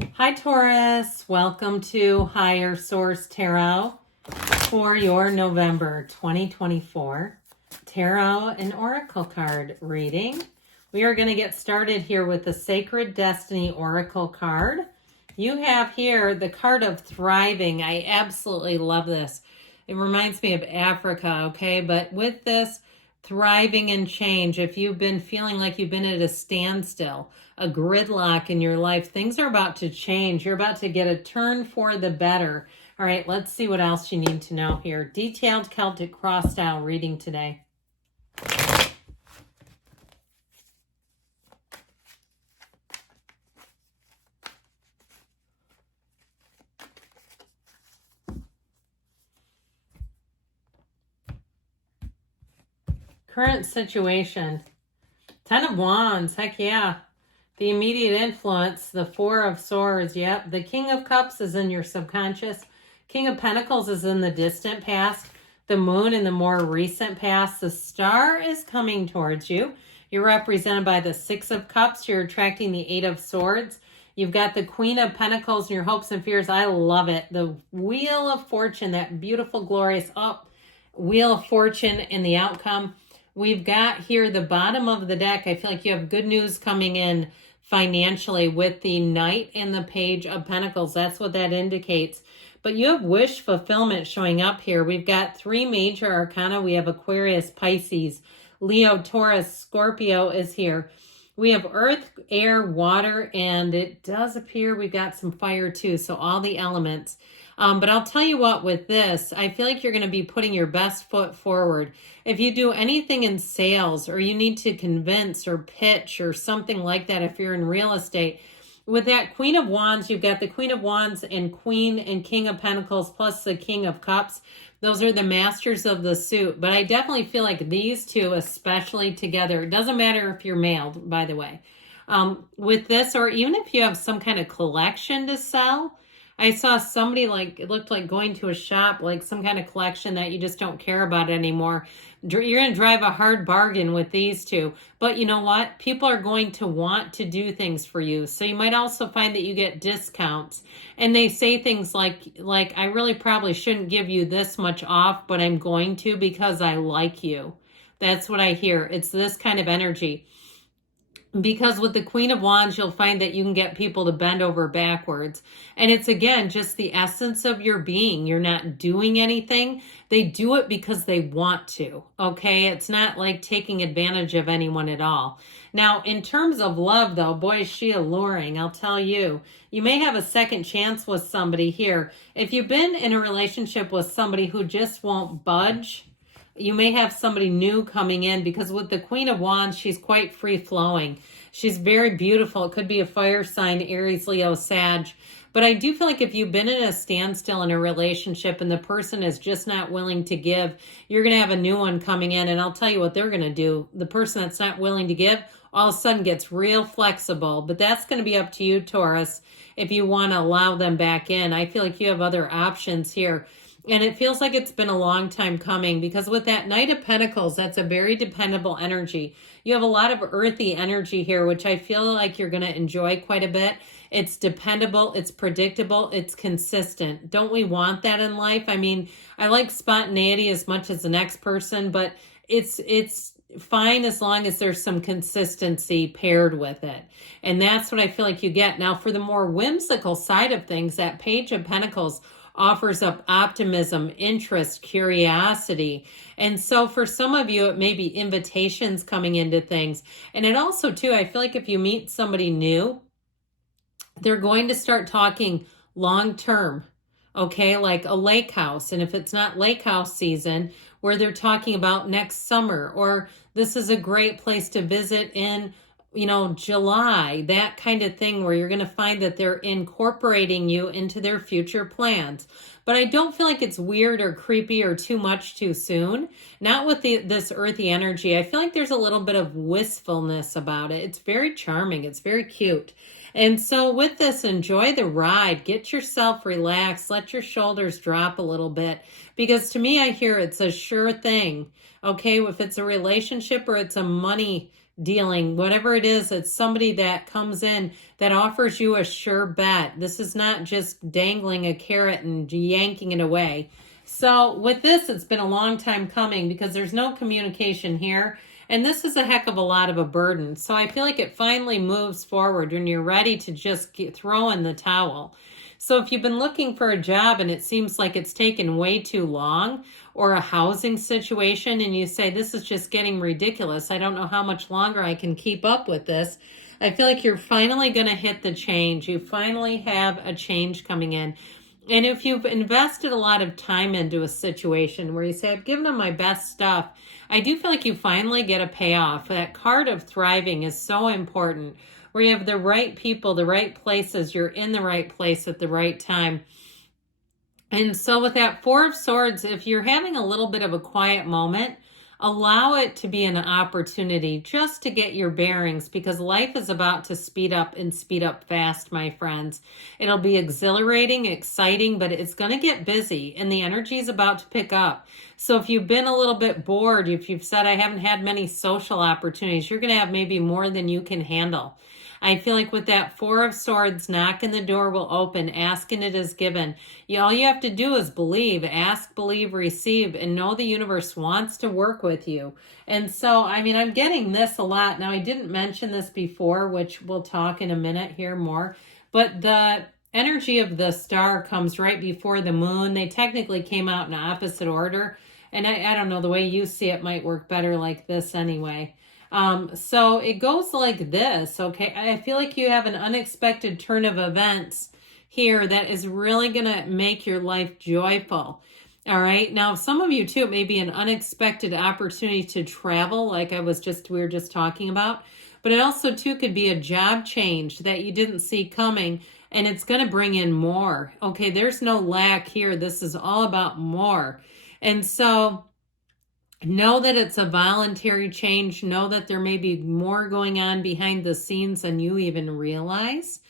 Hi Taurus, welcome to Higher Source Tarot for your November 2024 Tarot and Oracle card reading. We are going to get started here with the Sacred Destiny Oracle card. You have here the card of thriving. I absolutely love this. It reminds me of Africa, okay? But with this, thriving and change, if you've been feeling like you've been at a standstill, a gridlock in your life, things are about to change. You're about to get a turn for the better. All right, let's see what else you need to know here. Detailed Celtic cross style reading today. Current situation. 10 of Wands, heck yeah. The immediate influence, the Four of Swords, yep. The King of Cups is in your subconscious. King of Pentacles is in the distant past. The Moon in the more recent past. The Star is coming towards you. You're represented by the Six of Cups. You're attracting the Eight of Swords. You've got the Queen of Pentacles and your hopes and fears. I love it. The Wheel of Fortune, that beautiful, glorious Wheel of Fortune and the outcome. We've got here the bottom of the deck. I feel like you have good news coming in financially with the Knight and the Page of Pentacles. That's what that indicates. But you have wish fulfillment showing up here. We've got three major arcana. We have Aquarius, Pisces, Leo, Taurus, Scorpio is here. We have earth, air, water, and it does appear we've got some fire too. So all the elements. But I'll tell you what, with this, I feel like you're going to be putting your best foot forward. If you do anything in sales or you need to convince or pitch or something like that, if you're in real estate, with that Queen of Wands, you've got the Queen of Wands and Queen and King of Pentacles plus the King of Cups. Those are the masters of the suit. But I definitely feel like these two, especially together, it doesn't matter if you're male, by the way, with this, or even if you have some kind of collection to sell. I saw somebody it looked like going to a shop, like some kind of collection that you just don't care about anymore. You're going to drive a hard bargain with these two. But you know what? People are going to want to do things for you. So you might also find that you get discounts. And they say things like I really probably shouldn't give you this much off, but I'm going to because I like you. That's what I hear. It's this kind of energy. Because with the Queen of Wands, you'll find that you can get people to bend over backwards. And it's, again, just the essence of your being. You're not doing anything. They do it because they want to, okay? It's not like taking advantage of anyone at all. Now, in terms of love, though, boy, is she alluring, I'll tell you. You may have a second chance with somebody here. If you've been in a relationship with somebody who just won't budge, you may have somebody new coming in, because with the Queen of Wands, she's quite free-flowing. She's very beautiful. It could be a fire sign, Aries, Leo, Sag. But I do feel like if you've been in a standstill in a relationship and the person is just not willing to give, you're going to have a new one coming in. And I'll tell you what they're going to do. The person that's not willing to give all of a sudden gets real flexible. But that's going to be up to you, Taurus, if you want to allow them back in. I feel like you have other options here. And it feels like it's been a long time coming, because with that Knight of Pentacles, that's a very dependable energy. You have a lot of earthy energy here, which I feel like you're going to enjoy quite a bit. It's dependable, it's predictable, it's consistent. Don't we want that in life? I mean, I like spontaneity as much as the next person, but it's fine as long as there's some consistency paired with it. And that's what I feel like you get. Now, for the more whimsical side of things, that Page of Pentacles offers up optimism, interest, curiosity. And so for some of you, it may be invitations coming into things. And it also, too, I feel like if you meet somebody new, they're going to start talking long-term, okay, like a lake house. And if it's not lake house season, where they're talking about next summer, or this is a great place to visit in July, that kind of thing, where you're going to find that they're incorporating you into their future plans. But I don't feel like it's weird or creepy or too much too soon. Not with this earthy energy. I feel like there's a little bit of wistfulness about it. It's very charming. It's very cute. And so with this, enjoy the ride. Get yourself relaxed. Let your shoulders drop a little bit. Because to me, I hear it's a sure thing. Okay, if it's a relationship or it's a money dealing, whatever it is, it's somebody that comes in that offers you a sure bet. This is not just dangling a carrot and yanking it away. So with this, it's been a long time coming because there's no communication here. And this is a heck of a lot of a burden. So I feel like it finally moves forward when you're ready to just throw in the towel. So if you've been looking for a job and it seems like it's taken way too long, or a housing situation, and you say, this is just getting ridiculous, I don't know how much longer I can keep up with this, I feel like you're finally going to hit the change. You finally have a change coming in. And if you've invested a lot of time into a situation where you say, I've given them my best stuff, I do feel like you finally get a payoff. That card of thriving is so important, where you have the right people, the right places, you're in the right place at the right time. And so with that Four of Swords, if you're having a little bit of a quiet moment, allow it to be an opportunity just to get your bearings, because life is about to speed up and speed up fast, my friends. It'll be exhilarating, exciting, but it's going to get busy and the energy is about to pick up. So if you've been a little bit bored, if you've said, I haven't had many social opportunities, you're going to have maybe more than you can handle. I feel like with that Four of Swords, knocking the door will open, asking it is given. All you have to do is believe, ask, believe, receive, and know the universe wants to work with you. And so, I mean, I'm getting this a lot. Now, I didn't mention this before, which we'll talk in a minute here more, but the energy of the star comes right before the moon. They technically came out in opposite order. And I don't know, the way you see it might work better like this anyway. So it goes like this, okay? I feel like you have an unexpected turn of events here that is really going to make your life joyful. All right. Now, some of you too, it may be an unexpected opportunity to travel, like we were just talking about, but it also too could be a job change that you didn't see coming, and it's going to bring in more. Okay. There's no lack here. This is all about more. And so know that it's a voluntary change. Know that there may be more going on behind the scenes than you even realize.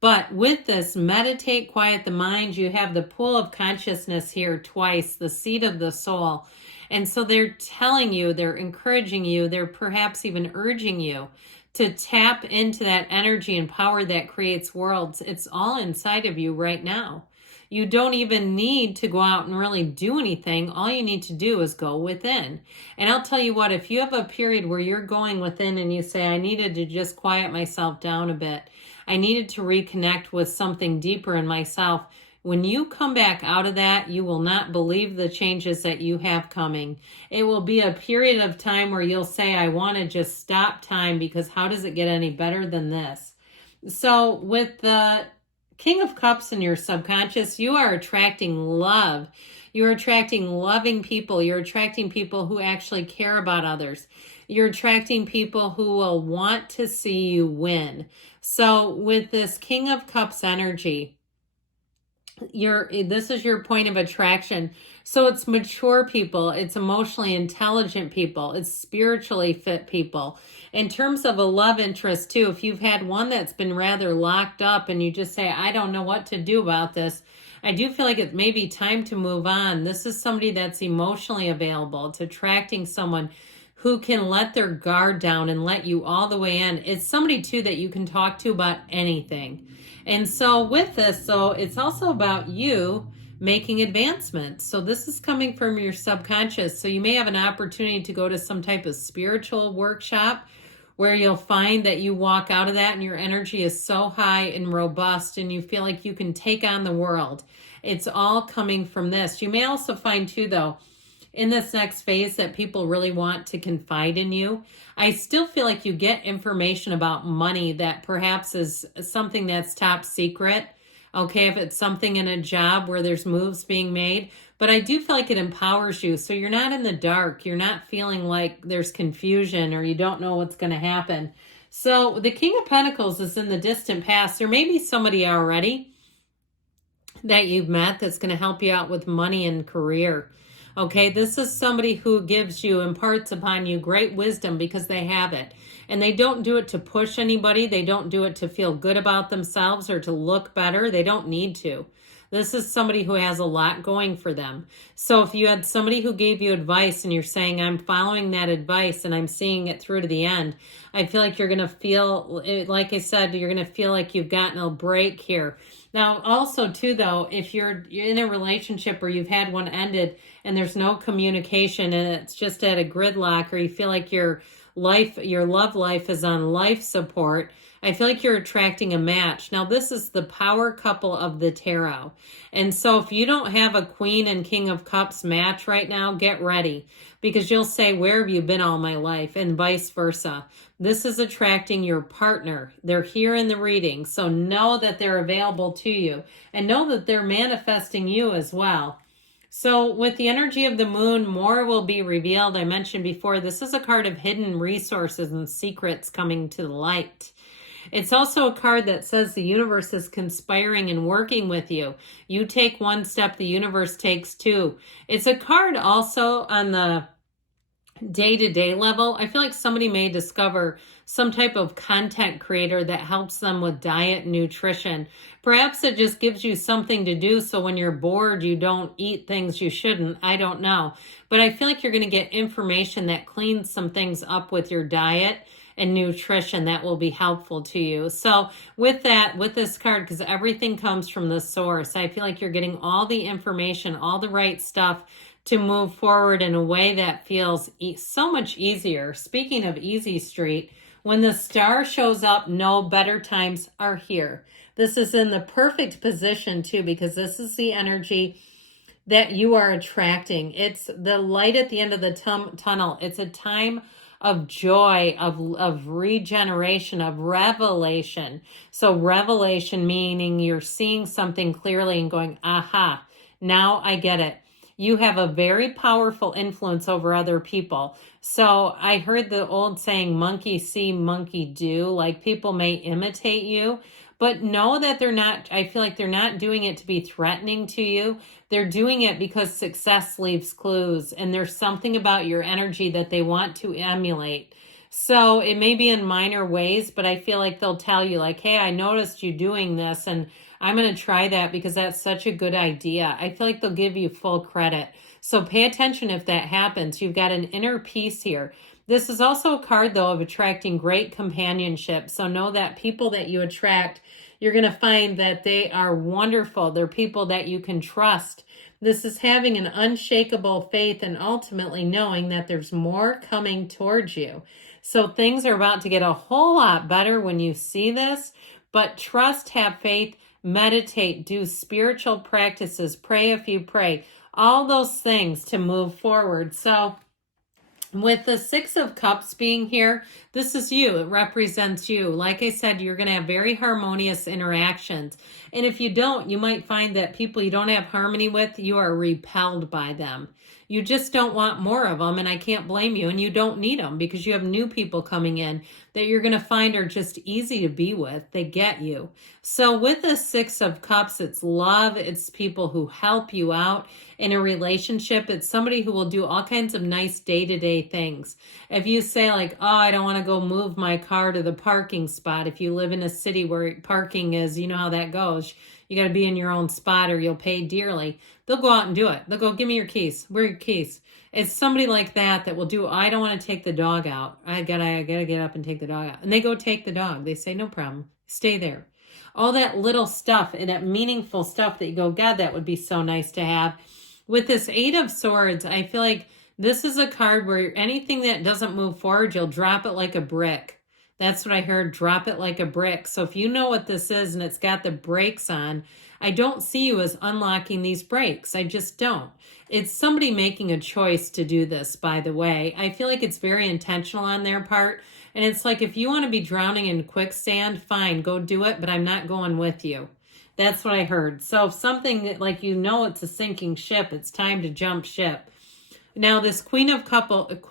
But with this, meditate, quiet the mind. You have the pool of consciousness here twice, the seat of the soul. And so they're telling you, they're encouraging you, they're perhaps even urging you to tap into that energy and power that creates worlds. It's all inside of you right now. You don't even need to go out and really do anything. All you need to do is go within. And I'll tell you what, if you have a period where you're going within and you say, I needed to just quiet myself down a bit, I needed to reconnect with something deeper in myself, when you come back out of that, you will not believe the changes that you have coming. It will be a period of time where you'll say, I want to just stop time, because how does it get any better than this? So with the King of Cups in your subconscious, you are attracting love. You're attracting loving people. You're attracting people who actually care about others. You're attracting people who will want to see you win. So with this King of Cups energy, this is your point of attraction. So it's mature people, it's emotionally intelligent people, it's spiritually fit people. In terms of a love interest too, if you've had one that's been rather locked up and you just say, I don't know what to do about this, I do feel like it may be time to move on. This is somebody that's emotionally available. It's attracting someone who can let their guard down and let you all the way in. It's somebody too that you can talk to about anything. And so with this, so it's also about you making advancements. So this is coming from your subconscious. So you may have an opportunity to go to some type of spiritual workshop where you'll find that you walk out of that and your energy is so high and robust and you feel like you can take on the world. It's all coming from this. You may also find too, though, in this next phase that people really want to confide in you. I still feel like you get information about money that perhaps is something that's top secret. Okay, if it's something in a job where there's moves being made, but I do feel like it empowers you. So you're not in the dark. You're not feeling like there's confusion or you don't know what's going to happen. So the King of Pentacles is in the distant past. There may be somebody already that you've met that's going to help you out with money and career. Okay, this is somebody who gives you, imparts upon you great wisdom because they have it. And they don't do it to push anybody. They don't do it to feel good about themselves or to look better. They don't need to. This is somebody who has a lot going for them. So if you had somebody who gave you advice and you're saying, I'm following that advice and I'm seeing it through to the end, I feel like you're going to feel, like I said, you're going to feel like you've gotten a break here. Now, also, too, though, if you're in a relationship or you've had one ended and there's no communication and it's just at a gridlock, or you feel like your love life is on life support, I feel like you're attracting a match. Now, this is the power couple of the tarot. And so if you don't have a Queen and King of Cups match right now, get ready, because you'll say, where have you been all my life? And vice versa. This is attracting your partner. They're here in the reading. So know that they're available to you and know that they're manifesting you as well. So with the energy of the moon, more will be revealed. I mentioned before, this is a card of hidden resources and secrets coming to the light. It's also a card that says the universe is conspiring and working with you. You take one step, the universe takes two. It's a card also on the day-to-day level. I feel like somebody may discover some type of content creator that helps them with diet and nutrition. Perhaps it just gives you something to do so when you're bored you don't eat things you shouldn't. I don't know. But I feel like you're going to get information that cleans some things up with your diet and nutrition that will be helpful to you. So with that, with this card, because everything comes from the source, I feel like you're getting all the information, all the right stuff to move forward in a way that feels so much easier. Speaking of easy street, when the star shows up, know better times are here. This is in the perfect position too, because this is the energy that you are attracting. It's the light at the end of the tunnel. It's a time of joy, of regeneration, of revelation. So revelation meaning you're seeing something clearly and going, aha, now I get it. You have a very powerful influence over other people. So I heard the old saying, monkey see, monkey do. Like people may imitate you, but know that they're not, I feel like they're not doing it to be threatening to you. They're doing it because success leaves clues, and there's something about your energy that they want to emulate. So it may be in minor ways, but I feel like they'll tell you like, hey, I noticed you doing this and I'm going to try that because that's such a good idea. I feel like they'll give you full credit. So pay attention if that happens. You've got an inner peace here. This is also a card, though, of attracting great companionship. So know that people that you attract, you're going to find that they are wonderful. They're people that you can trust. This is having an unshakable faith and ultimately knowing that there's more coming towards you. So things are about to get a whole lot better when you see this, but trust, have faith, meditate, do spiritual practices, pray if you pray, all those things to move forward. So with the Six of Cups being here, this is you. It represents you. Like I said, you're going to have very harmonious interactions. And if you don't, you might find that people you don't have harmony with, you are repelled by them. You just don't want more of them, and I can't blame you. And you don't need them because you have new people coming in that you're going to find are just easy to be with. They get you. So with the Six of Cups, it's love. It's people who help you out in a relationship. It's somebody who will do all kinds of nice day-to-day things. If you say like, oh, I don't want to go move my car to the parking spot. If you live in a city where parking is, you know how that goes. You got to be in your own spot or you'll pay dearly. They'll go out and do it. They'll go, give me your keys. Where are your keys? It's somebody like that that will do, I don't want to take the dog out. I gotta get up and take the dog out. And they go take the dog. They say, no problem. Stay there. All that little stuff and that meaningful stuff that you go, God, that would be so nice to have. With this Eight of Swords, I feel like this is a card where anything that doesn't move forward, you'll drop it like a brick. That's what I heard, drop it like a brick. So if you know what this is and it's got the brakes on, I don't see you as unlocking these brakes. I just don't. It's somebody making a choice to do this, by the way. I feel like it's very intentional on their part. And it's like, if you want to be drowning in quicksand, fine, go do it, but I'm not going with you. That's what I heard. So if something that, like, you know, it's a sinking ship, it's time to jump ship. Now this Queen of Pentacles,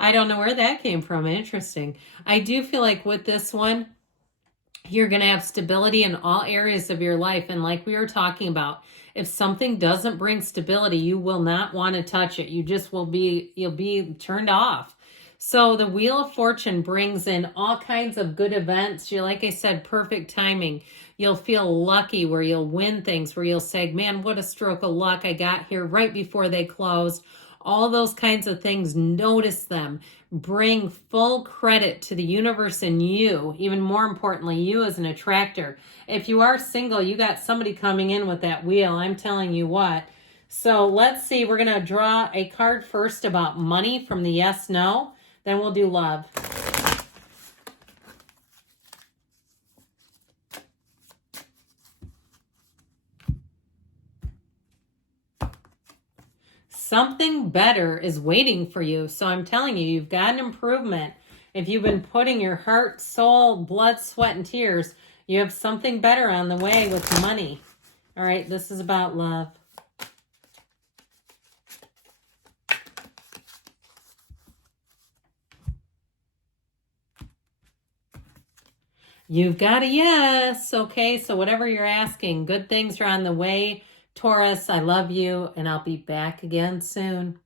I don't know where that came from. Interesting. I do feel like with this one, you're going to have stability in all areas of your life. And like we were talking about, if something doesn't bring stability, you will not want to touch it. You just will be, you'll be turned off. So the Wheel of Fortune brings in all kinds of good events. You're, like I said, perfect timing. You'll feel lucky where you'll win things, where you'll say, man, what a stroke of luck. I got here right before they closed. All those kinds of things, notice them. Bring full credit to the universe and you, even more importantly, you as an attractor. If you are single, you got somebody coming in with that wheel. I'm telling you what. So let's see, we're going to draw a card first about money from the yes, no. Then we'll do love. Something better is waiting for you. So I'm telling you, you've got an improvement. If you've been putting your heart, soul, blood, sweat, and tears, you have something better on the way with money. All right, this is about love. You've got a yes. Okay, so whatever you're asking, good things are on the way. Taurus, I love you, and I'll be back again soon.